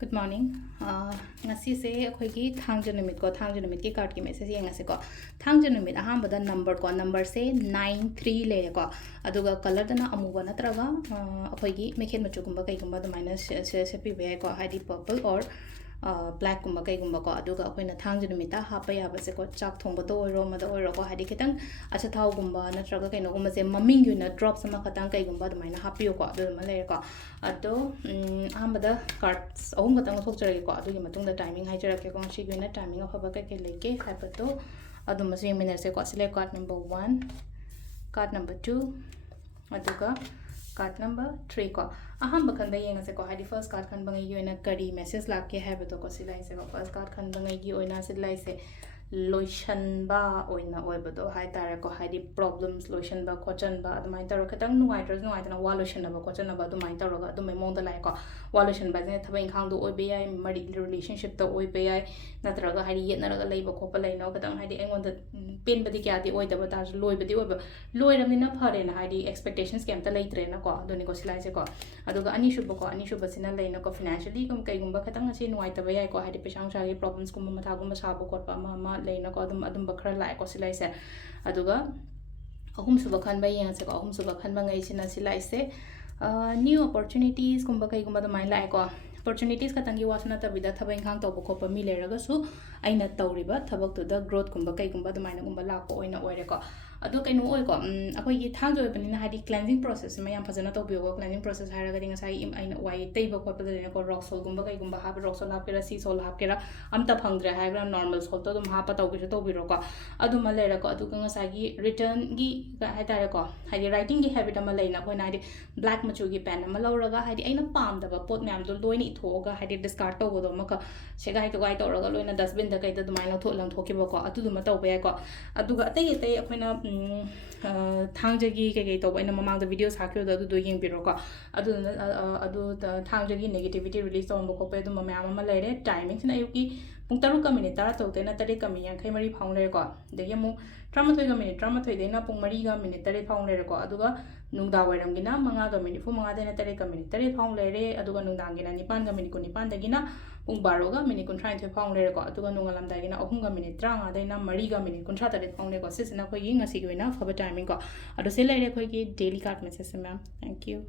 Good morning. Ngasigi akhoi thangja numit ko thangja numit ki card ki message yengase ko thangja numit ahambada number se 93 le ko aduga color dana amuba natraga akhoi mekhen machu gumba kai gumba minus se pi be ko hadi purple or black gumba kai gumba ko aduga akhoi thangja numita hapa ya base ko chak thongba do ro ma do ro ko hadi kitang acha thau gumba natraga kai no gumba se maming yu na drop sama khatang kai gumba maina happy ko adu ma le ko ado ahambada cards ahum katang thok jare ko adu gi matung da timing hai jara ke ko shi gi na timing of haba kai leke hapato adu ma se minute se ko select card number 1 card number 2 aduga card number 3 ko ahamba kan da yenga se ko hadi first card kan bangai gi na kari message la ke hapato ko silai se ko first card kan bangai gi oina silai se lotion ba oina oibado hai tare ko hadi problems lotion ba cotton ba adumai taro katang nuai tana wa lotion ba cotton ba adumai taro ga adumai mong da lai ko wa lotion ba je thabai khang do oibe yai mari relationship to oibe yai natra ga hadi yetna ga leiba ko pa lai no katang hadi engon da pen ba di kya di oida ba ta loi ba di oiba loi ram ni na phare na hadi expectations kem ta leitre na ko adoni ko silai se ko aduga ani shuba sina lai na ko financially kum kai gumba katang ase nuai ta ba yai ko hadi pesang sa problems kum ma tha gum sa ba ko pa ma leina ko adum bakra lai ko silai se aduga ahum suba khan ba yang se ko ahum suba khan ba ngai sina silai se new opportunities kumba kai kumba mai lai ko opportunities ka tangi wasna ta bida thabai khang to ko pa mi le raga su aina tawriba thabak tu da growth kumba kai kumba mai na kumba la ko oina oire ko adu kai no oi ko akoi gi thang jo pani na hadi cleansing process ma yam phajana to biyo cleansing process haira ga dinga sai im aina wai tei ba ko pa de ko rock sol kumba kai kumba ha rock sol ha pera si sol ha kera am ta phangdre ha gra normal sol to dum ha pa to gi to biro ko adu ma le ra ko adu ka nga sai gi return gi ga ha ta ra ko hadi writing gi habit ma leina ko na hadi black machu gi pen ma lo ra ga hadi aina pam da ba pot myam do loini tho ga hadi discard to do ma ka se ga to ga to ra ga loina dustbin da kai ta du mai na tho lang tho ki ba ko adu du ma to ba ko adu ga tai akoina thangja gi to ba ina mamang da video sa kyo da du ying biro ko adu thangja gi negativity release on ko pe du ma myam ma le re timing sina yuki pung taru ka minute tara to te na tare ka mi yang khai mari phang le ko de yamu tramathoi ga minute tramathoi de na pung mari ga minute tare phang le ko aduga nungda wairam gi na manga ga minute fu manga de na tare ka minute tare phang le re aduga nungdang gi na nipan ga minute ko nipan de gi na pung baro ga minute kun try thoi phang le ko aduga nungalam da gi na ahum ga minute tranga de na mari ga minute kun tha tare phang le ko sisna ko yi ngasi gi na phaba timing ko adu se le re khoi gi daily card message ma'am thank you